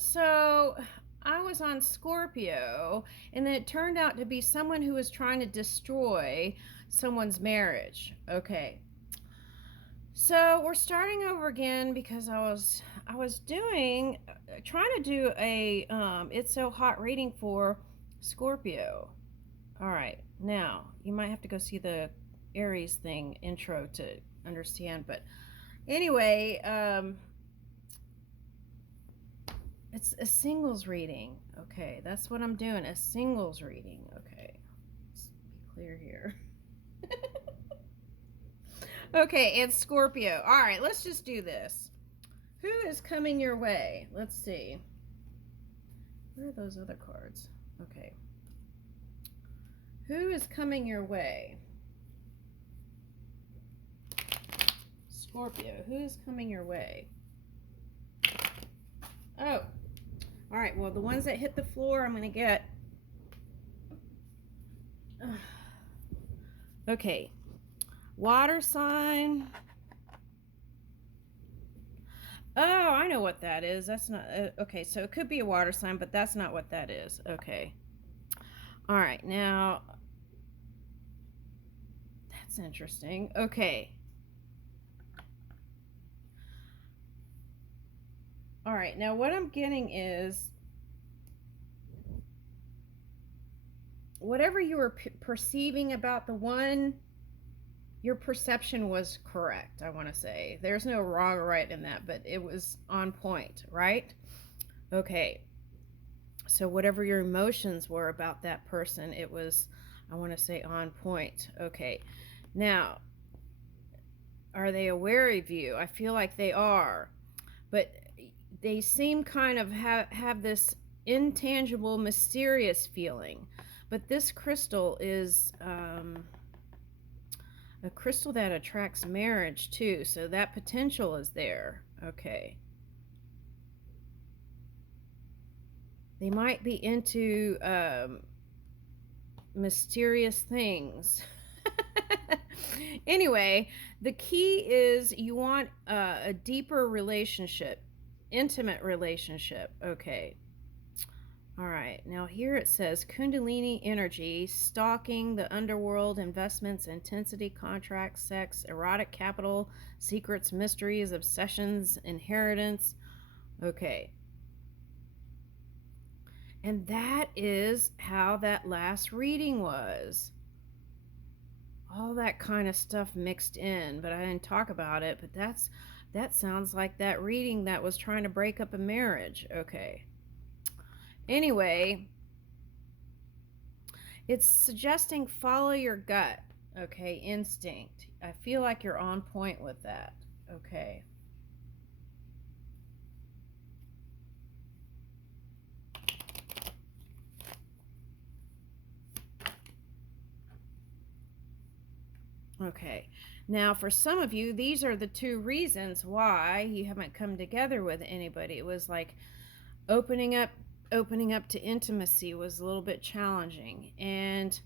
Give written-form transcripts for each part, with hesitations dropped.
So I was on Scorpio, and then it turned out to be someone who was trying to destroy someone's marriage. Okay. So we're starting over again because I was doing trying to do a it's so hot reading for Scorpio. All right. Now, you might have to go see the Aries thing intro to understand, but anyway, it's a singles reading. Okay, that's what I'm doing. A singles reading. Okay, let's be clear here. Okay, it's Scorpio. All right, let's just do this. Who is coming your way? Let's see. Where are those other cards? Okay. Who is coming your way? Scorpio, who is coming your way? Oh, all right. Well, the ones that hit the floor, I'm going to get. Okay. Water sign. Oh, I know what that is. That's not. Okay, so it could be a water sign, but that's not what that is. Okay. All right. Now, that's interesting. Okay. All right. Now, what I'm getting is whatever you were perceiving about the one, your perception was correct, I want to say. There's no wrong or right in that, but it was on point, right? Okay. So whatever your emotions were about that person, it was, I want to say, on point. Okay. Now, are they aware of you? I feel like they are, but they seem kind of have this intangible, mysterious feeling. But this crystal is a crystal that attracts marriage too, so that potential is there. Okay. They might be into mysterious things. Anyway, the key is you want a deeper relationship, intimate relationship. Okay. All right. Now here it says Kundalini energy, stalking the underworld, investments, intensity, contracts, sex, erotic capital, secrets, mysteries, obsessions, inheritance. Okay. And that is how that last reading was. All that kind of stuff mixed in, but I didn't talk about it, but that sounds like that reading that was trying to break up a marriage. Okay. Anyway, it's suggesting follow your gut. Okay, instinct. I feel like you're on point with that. Okay. Okay. Now, for some of you, these are the two reasons why you haven't come together with anybody. It was like opening up to intimacy was a little bit challenging, and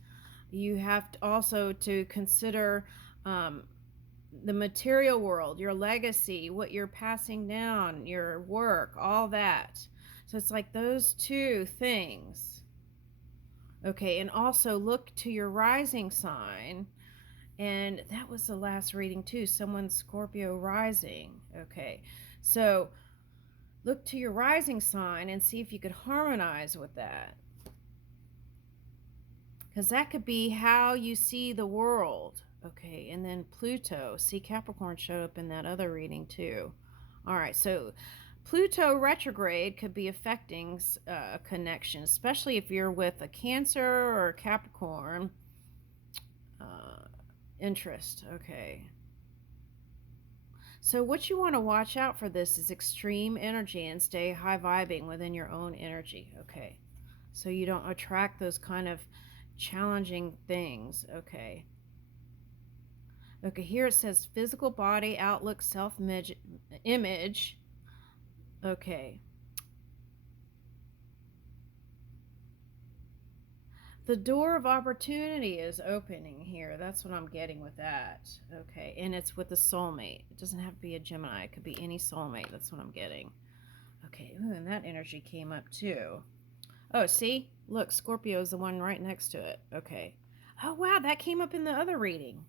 you have to also to consider the material world, your legacy, what you're passing down, your work, all that. So it's like those two things. Okay, and also look to your rising sign. And that was the last reading too. Someone's Scorpio rising. Okay, so look to your rising sign and see if you could harmonize with that. Because that could be how you see the world. Okay, and then Pluto. See, Capricorn showed up in that other reading too. All right, so Pluto retrograde could be affecting a connection, especially if you're with a Cancer or a Capricorn interest. Okay. So what you want to watch out for this is extreme energy and stay high vibing within your own energy. Okay. So you don't attract those kind of challenging things. Okay. Okay, here it says physical body, outlook, self-image. Okay. The door of opportunity is opening here. That's what I'm getting with that. Okay, and it's with a soulmate. It doesn't have to be a Gemini. It could be any soulmate. That's what I'm getting. Okay, Ooh, and that energy came up too. Oh, see? Look, Scorpio is the one right next to it. Okay. Oh, wow, that came up in the other reading.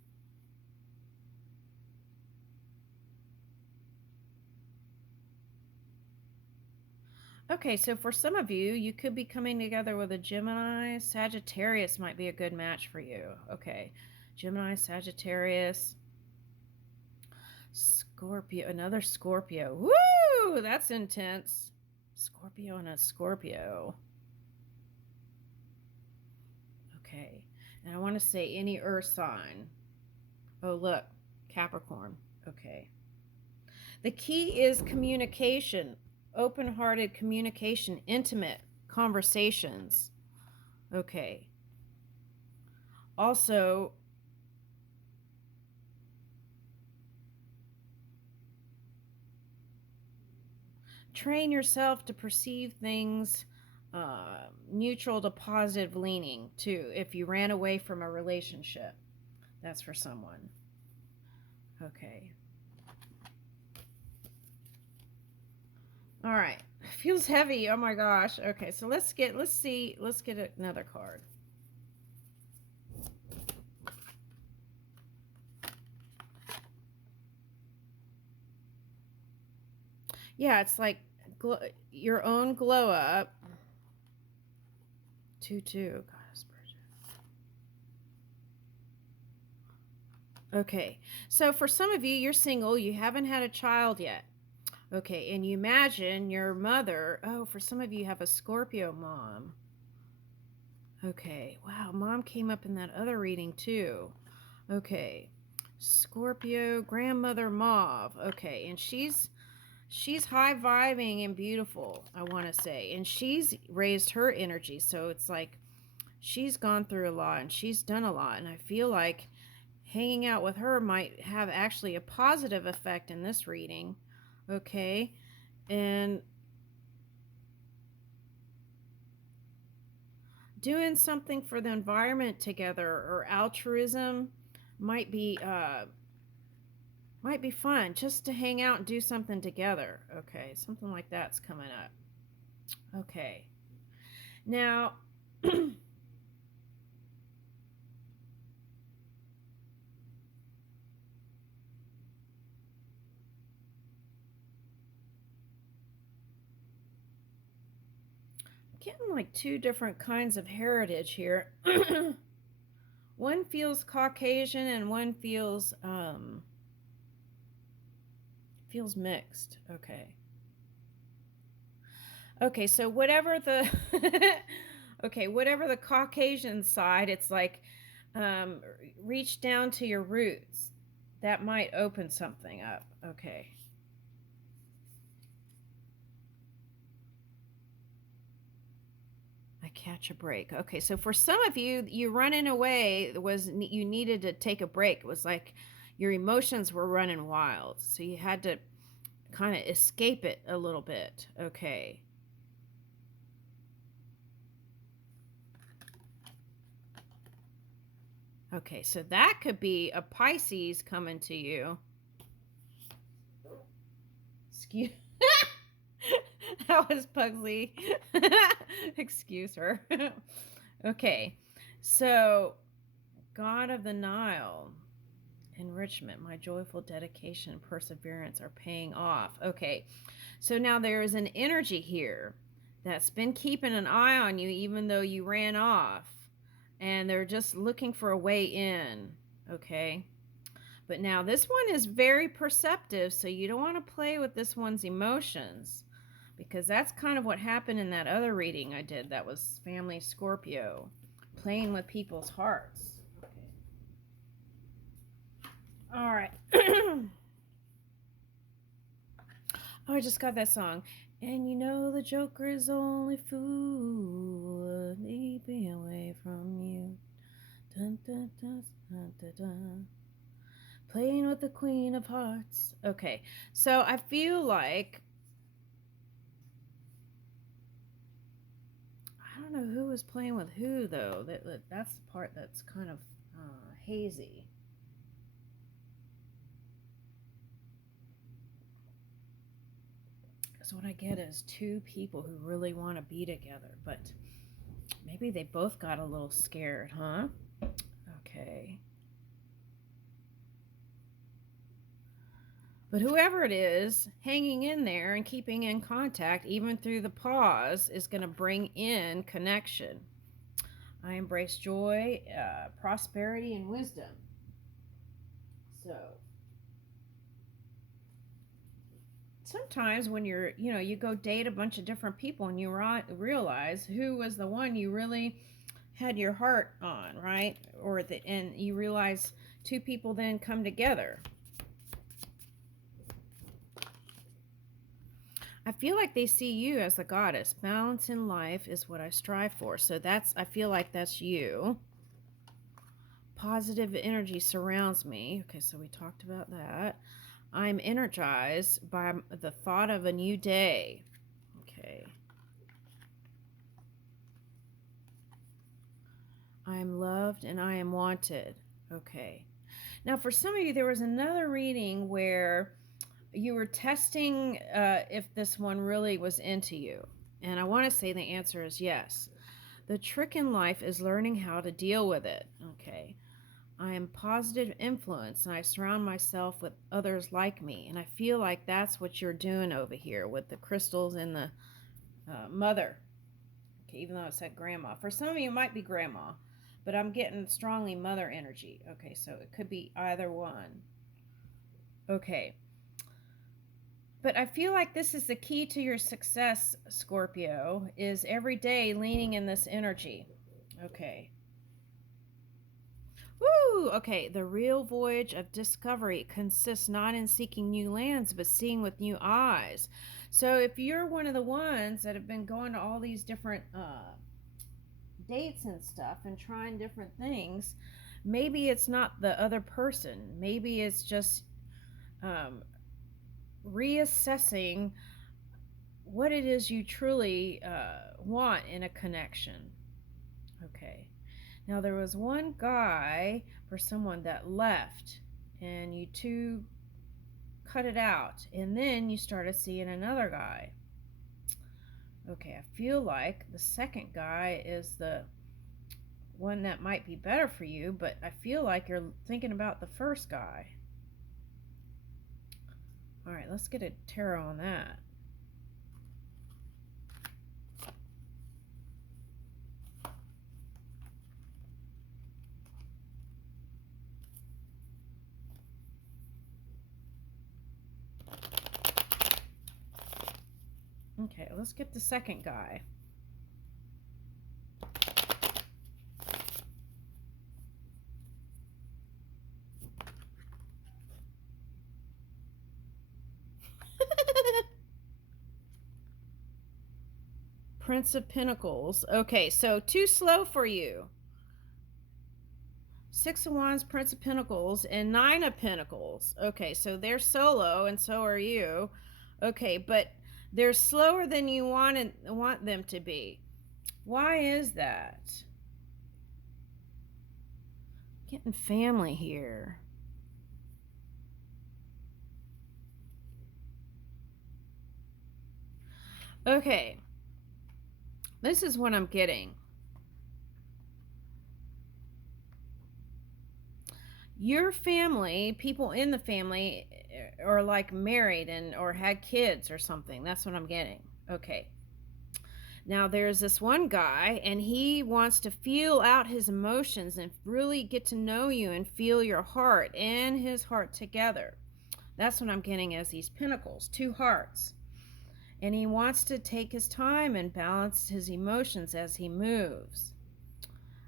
Okay, so for some of you, you could be coming together with a Gemini. Sagittarius might be a good match for you. Okay. Gemini, Sagittarius, Scorpio, another Scorpio. Woo! That's intense. Scorpio and a Scorpio. Okay. And I want to say any earth sign. Oh, look, Capricorn. Okay. The key is communication, open-hearted communication, intimate conversations. Okay. Also, train yourself to perceive things neutral to positive leaning, too, if you ran away from a relationship. That's for someone. Okay. All right. Feels heavy. Oh my gosh. Okay, so let's get another card. Yeah, it's like your own glow up. 2-2. Okay, so for some of you, you're single, you haven't had a child yet. Okay, and you imagine your mother, oh, for some of you, you have a Scorpio mom. Okay, wow, mom came up in that other reading too. Okay, Scorpio, grandmother Mauve. Okay, and she's high vibing and beautiful, I want to say, and she's raised her energy, so it's like she's gone through a lot and she's done a lot, and I feel like hanging out with her might have actually a positive effect in this reading. Okay, and doing something for the environment together or altruism might be fun, just to hang out and do something together. Okay, something like that's coming up. Okay, now getting like two different kinds of heritage here. One feels Caucasian and one feels mixed. Okay, so whatever the whatever the Caucasian side, it's like reach down to your roots. That might open something up. Okay. Catch a break. Okay, so for some of you, you running away was you needed to take a break. It was like your emotions were running wild, so you had to kind of escape it a little bit. Okay. Okay, so that could be a Pisces coming to you. Excuse that was Pugsley. Excuse her. Okay, so God of the Nile, enrichment, my joyful dedication and perseverance are paying off. Okay, so now there is an energy here that's been keeping an eye on you even though you ran off, and they're just looking for a way in. Okay, but now this one is very perceptive, so you don't want to play with this one's emotions, because that's kind of what happened in that other reading I did that was Family Scorpio, playing with people's hearts. Okay. All right. Oh, I just got that song. And you know the Joker is only fool, leaping away from you. Dun, dun, dun, dun, dun, dun. Playing with the Queen of Hearts. Okay, so I feel like I don't know who was playing with who, though. That's the part that's kind of hazy. So what I get is two people who really want to be together, but maybe they both got a little scared, huh? Okay. But whoever it is, hanging in there and keeping in contact, even through the pause, is going to bring in connection. I embrace joy, prosperity, and wisdom. So sometimes when you go date a bunch of different people and you realize who was the one you really had your heart on, right? And you realize two people then come together. I feel like they see you as the goddess. Balance in life is what I strive for. So I feel like that's you. Positive energy surrounds me. Okay, so we talked about that. I'm energized by the thought of a new day. Okay. I am loved and I am wanted. Okay. Now, for some of you, there was another reading where you were testing if this one really was into you. And I want to say the answer is yes. The trick in life is learning how to deal with it. Okay. I am positive influence and I surround myself with others like me. And I feel like that's what you're doing over here with the crystals and the mother. Okay, even though it said grandma. For some of you, it might be grandma, but I'm getting strongly mother energy. Okay, so it could be either one. Okay. But I feel like this is the key to your success, Scorpio, is every day leaning in this energy. Okay. Woo! Okay, the real voyage of discovery consists not in seeking new lands, but seeing with new eyes. So if you're one of the ones that have been going to all these different dates and stuff and trying different things, maybe it's not the other person. Maybe it's just reassessing what it is you truly want in a connection. Okay. Now, there was one guy for someone that left, and you two cut it out, and then you started seeing another guy. Okay, I feel like the second guy is the one that might be better for you, but I feel like you're thinking about the first guy. All right, let's get a tarot on that. Okay, let's get the second guy. Prince of Pentacles. Okay, so too slow for you. Six of Wands, Prince of Pentacles, and Nine of Pentacles. Okay, so they're solo, and so are you. Okay, but they're slower than you want them to be. Why is that? Getting family here. Okay, this is what I'm getting. Your family, people in the family, are like married or had kids or something. That's what I'm getting. Okay. Now there's this one guy, and he wants to feel out his emotions and really get to know you and feel your heart and his heart together. That's what I'm getting as these pentacles, two hearts. And he wants to take his time and balance his emotions as he moves.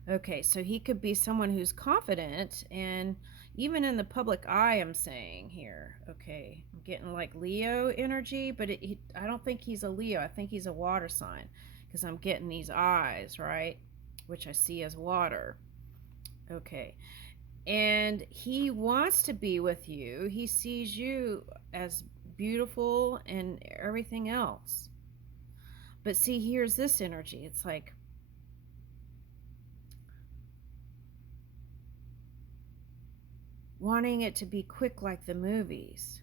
Okay, so he could be someone who's confident and even in the public eye, I'm saying here. Okay, I'm getting like Leo energy, but I don't think he's a Leo. I think he's a water sign because I'm getting these eyes, right? Which I see as water. Okay, and he wants to be with you. He sees you as beautiful and everything else. But see, here's this energy. It's like, wanting it to be quick like the movies.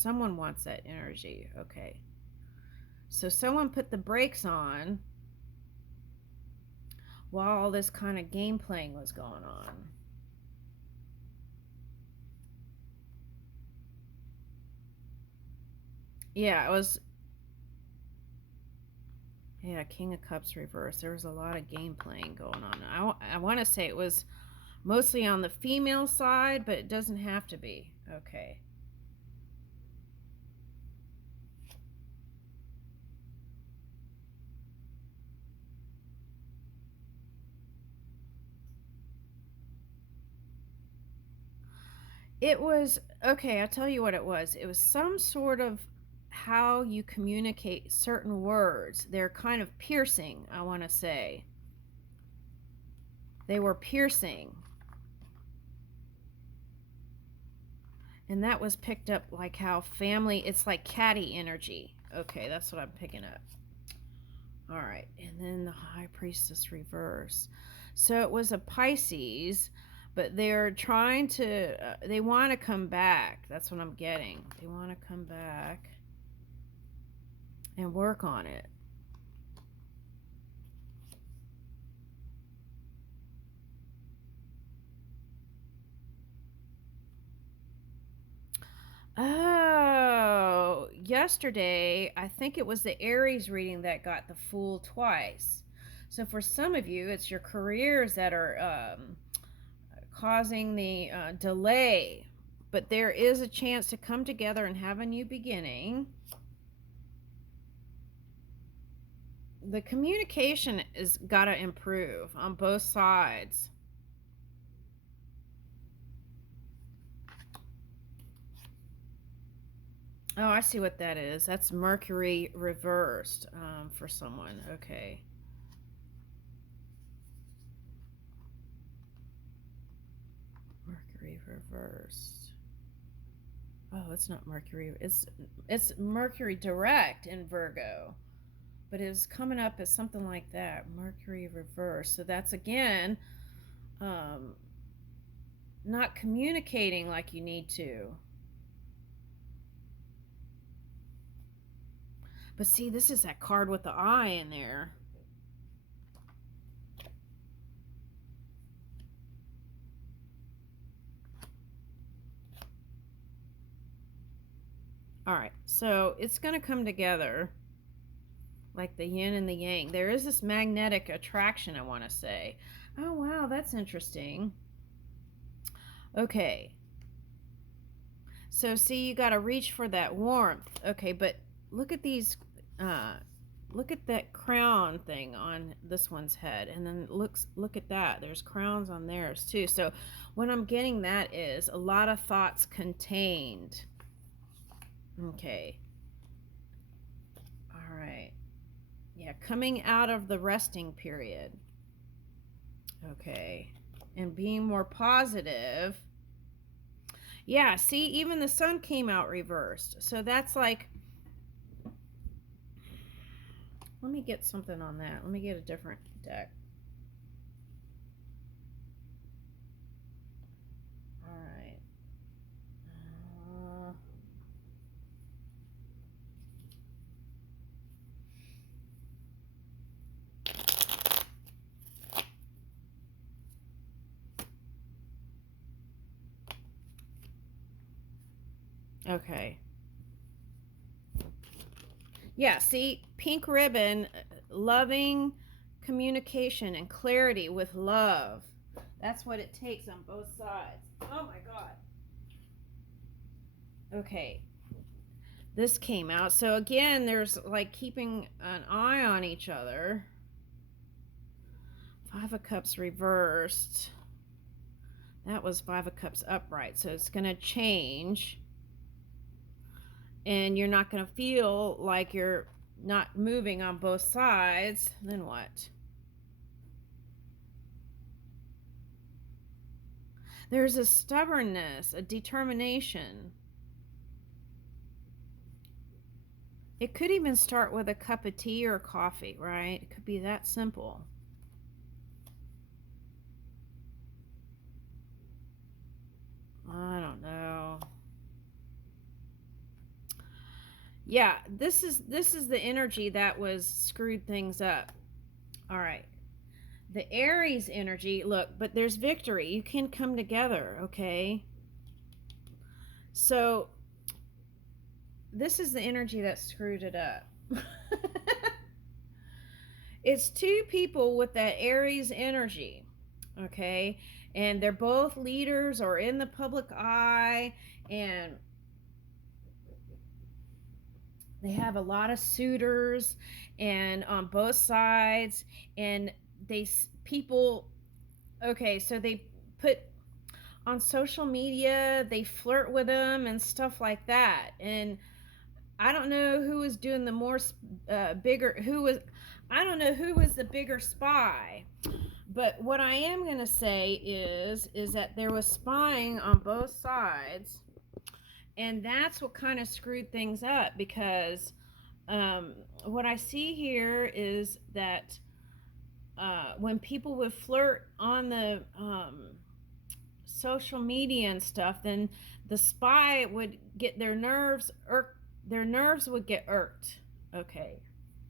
Someone wants that energy. Okay. So someone put the brakes on while all this kind of game playing was going on. Yeah, it was. Yeah, King of Cups reverse. There was a lot of game playing going on. I want to say it was mostly on the female side, but it doesn't have to be. Okay. It was, okay, I'll tell you what it was. It was some sort of how you communicate certain words. They're kind of piercing, I want to say. They were piercing. And that was picked up like how family, it's like catty energy. Okay, that's what I'm picking up. All right, and then the High Priestess reverse. So it was a Pisces, but they're trying to, they want to come back. That's what I'm getting. They want to come back and work on it. Oh, yesterday, I think it was the Aries reading that got the Fool twice. So for some of you, it's your careers that are causing the delay. But there is a chance to come together and have a new beginning. The communication is got to improve on both sides. Oh, I see what that is. That's Mercury reversed for someone. Okay. Mercury reversed. Oh, it's not Mercury. It's Mercury direct in Virgo, but it was coming up as something like that. Mercury reversed. So that's again um, not communicating like you need to. But see, this is that card with the eye in there. All right, so it's going to come together like the yin and the yang. There is this magnetic attraction, I want to say. Oh, wow, that's interesting. Okay. So, see, you got to reach for that warmth. Okay, but look at these. Look at that crown thing on this one's head, and then look at that. There's crowns on theirs too. So, what I'm getting that is a lot of thoughts contained. Okay. All right. Yeah, coming out of the resting period. Okay. And being more positive. Yeah, see, even the sun came out reversed. So that's like, let me get something on that. Let me get a different deck. All right. Okay. Yeah, see, pink ribbon, loving communication and clarity with love. That's what it takes on both sides. Oh my God. Okay. This came out. So again, there's like keeping an eye on each other. Five of Cups reversed. That was Five of Cups upright. So it's going to change. And you're not going to feel like you're not moving on both sides. Then what? There's a stubbornness, a determination. It could even start with a cup of tea or coffee, right? It could be that simple. I don't know. Yeah, this is the energy that was screwed things up. All right. The Aries energy, look, but there's victory. You can come together, okay? So, this is the energy that screwed it up. It's two people with that Aries energy, okay? And they're both leaders or in the public eye, and they have a lot of suitors and on both sides, and they people, okay, so they put on social media, they flirt with them and stuff like that. And I don't know who was doing the more bigger, who was, I don't know who was the bigger spy. But what I am going to say is that there was spying on both sides, and that's what kind of screwed things up, because what I see here is that when people would flirt on the social media and stuff, then the spy would get their nerves irked. Their nerves would get irked. Okay,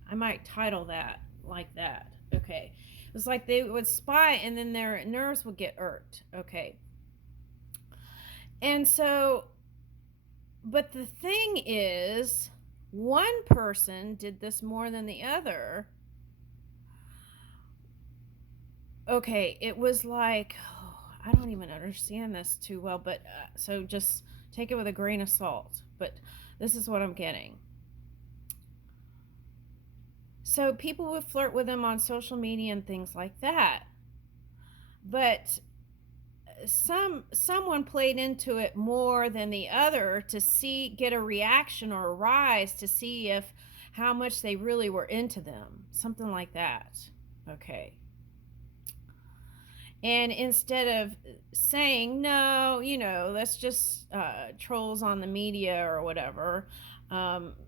I might title that like that. Okay, it was like they would spy and then their nerves would get irked. Okay, and so, but the thing is, one person did this more than the other. Okay, it was like, oh, I don't even understand this too well, but so just take it with a grain of salt. But this is what I'm getting. So people would flirt with him on social media and things like that. But someone played into it more than the other to get a reaction or a rise to see if how much they really were into them. Something like that. Okay. And instead of saying, no, that's just trolls on the media or whatever,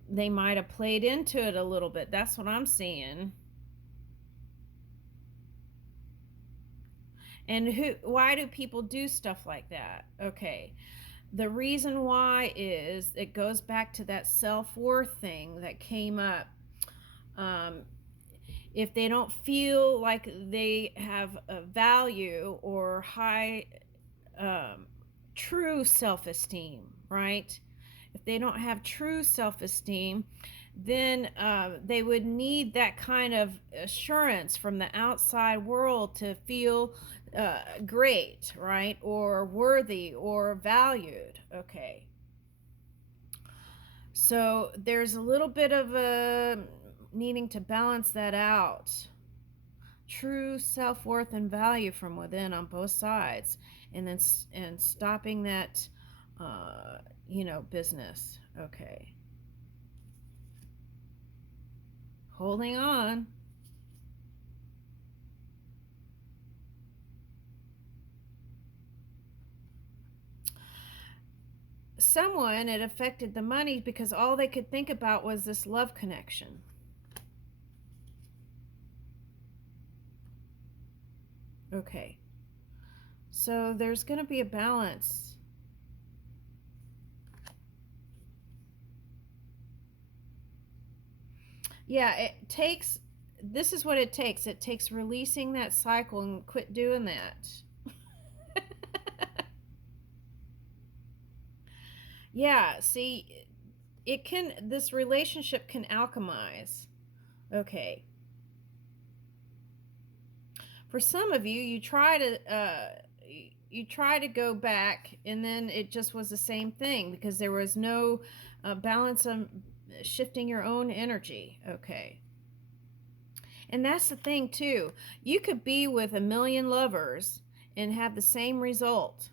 they might have played into it a little bit. That's what I'm seeing. And why do people do stuff like that? Okay. The reason why is it goes back to that self-worth thing that came up. If they don't feel like they have a value or high true self-esteem, right? If they don't have true self-esteem, then they would need that kind of assurance from the outside world to feel great, right? Or worthy or valued. Okay. So there's a little bit of a needing to balance that out. True self-worth and value from within on both sides, and then stopping that business. Okay, holding on. Someone, it affected the money because all they could think about was this love connection. Okay, so there's going to be a balance. Yeah, this is what it takes. It takes releasing that cycle and quit doing that. Yeah, see, this relationship can alchemize. Okay. For some of you, you try to go back, and then it just was the same thing because there was no balance of shifting your own energy. Okay. And that's the thing too. You could be with a million lovers and have the same result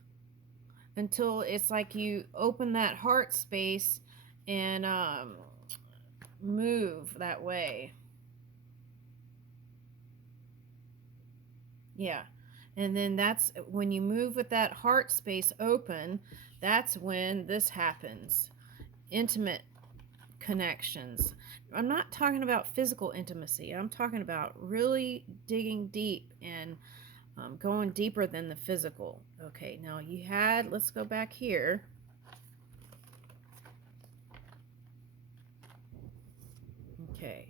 until it's like you open that heart space and move that way. Yeah. And then that's when you move with that heart space open, that's when this happens. Intimate connections. I'm not talking about physical intimacy. I'm talking about really digging deep and going deeper than the physical. Okay, now let's go back here. Okay.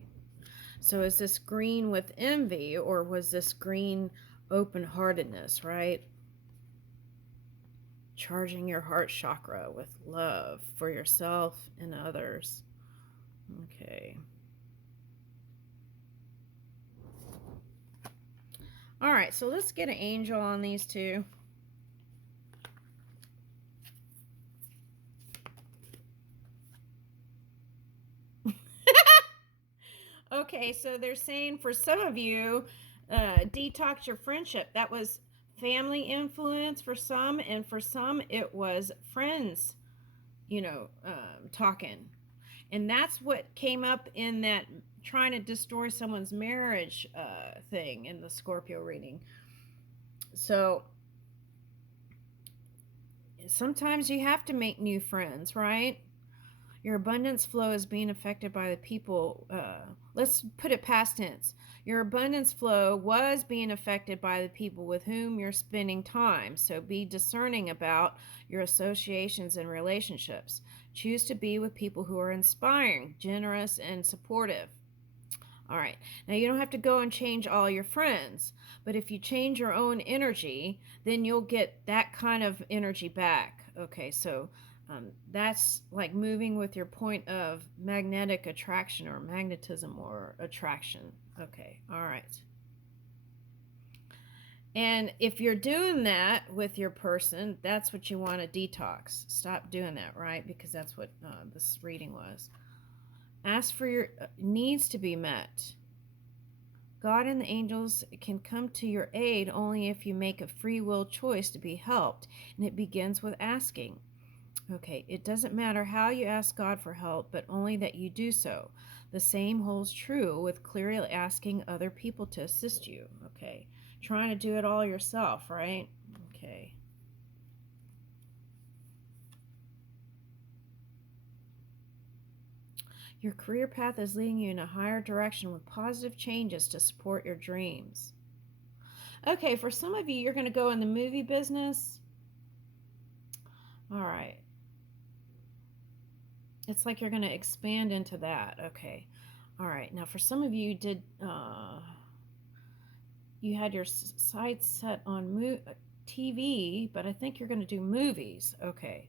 So is this green with envy, or was this green open-heartedness, right? Charging your heart chakra with love for yourself and others. Okay. All right, so let's get an angel on these two. Okay, so they're saying for some of you, detox your friendship. That was family influence for some, and for some, it was friends, talking. And that's what came up in that trying to destroy someone's marriage thing in the Scorpio reading. So sometimes you have to make new friends, right? Your abundance flow is being affected by the people. Let's put it past tense. Your abundance flow was being affected by the people with whom you're spending time. So be discerning about your associations and relationships. Choose to be with people who are inspiring, generous, and supportive. All right. Now, you don't have to go and change all your friends, but if you change your own energy, then you'll get that kind of energy back. Okay, so that's like moving with your point of magnetic attraction or magnetism or attraction. Okay, all right. And if you're doing that with your person, that's what you want to detox. Stop doing that, right? Because that's what this reading was. Ask for your needs to be met. God and the angels can come to your aid only if you make a free will choice to be helped, and it begins with asking. Okay, it doesn't matter how you ask God for help, but only that you do so. The same holds true with clearly asking other people to assist you. Okay, trying to do it all yourself, right? Okay. Your career path is leading you in a higher direction with positive changes to support your dreams. Okay, for some of you, you're going to go in the movie business. All right. It's like you're going to expand into that. Okay. All right. Now, for some of you, you had your sights set on TV, but I think you're going to do movies. Okay.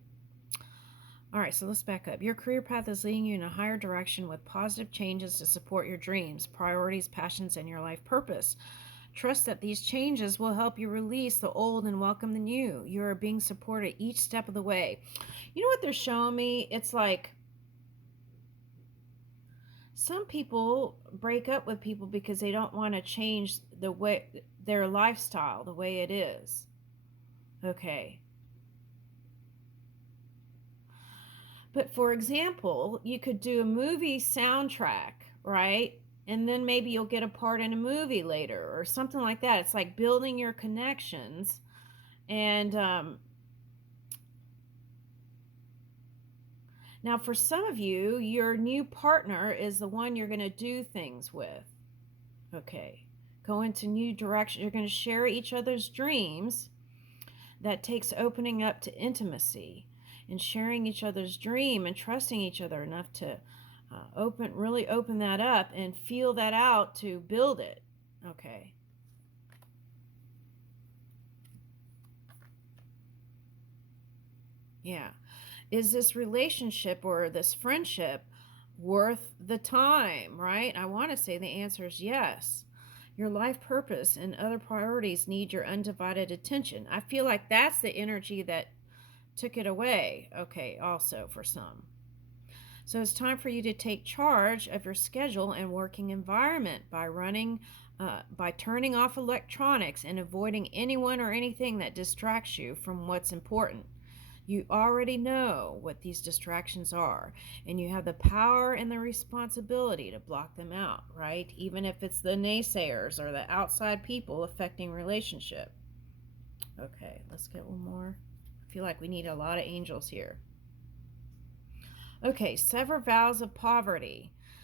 All right, so let's back up. Your career path is leading you in a higher direction with positive changes to support your dreams, priorities, passions, and your life purpose. Trust that these changes will help you release the old and welcome the new. You are being supported each step of the way. You know what they're showing me? It's like some people break up with people because they don't want to change the way their lifestyle, the way it is. Okay. But for example, you could do a movie soundtrack, right? And then maybe you'll get a part in a movie later or something like that. It's like building your connections. And now, for some of you, your new partner is the one you're going to do things with. Okay. Go into new directions. You're going to share each other's dreams. That takes opening up to intimacy and sharing each other's dream and trusting each other enough to really open that up and feel that out to build it. Okay. Yeah. Is this relationship or this friendship worth the time, right? I want to say the answer is yes. Your life purpose and other priorities need your undivided attention. I feel like that's the energy that took it away. Okay, also for some. So it's time for you to take charge of your schedule and working environment by turning off electronics and avoiding anyone or anything that distracts you from what's important. You already know what these distractions are, and you have the power and the responsibility to block them out, right? Even if it's the naysayers or the outside people affecting relationship. Okay, let's get one more. I feel like we need a lot of angels here. Okay, sever vows of poverty.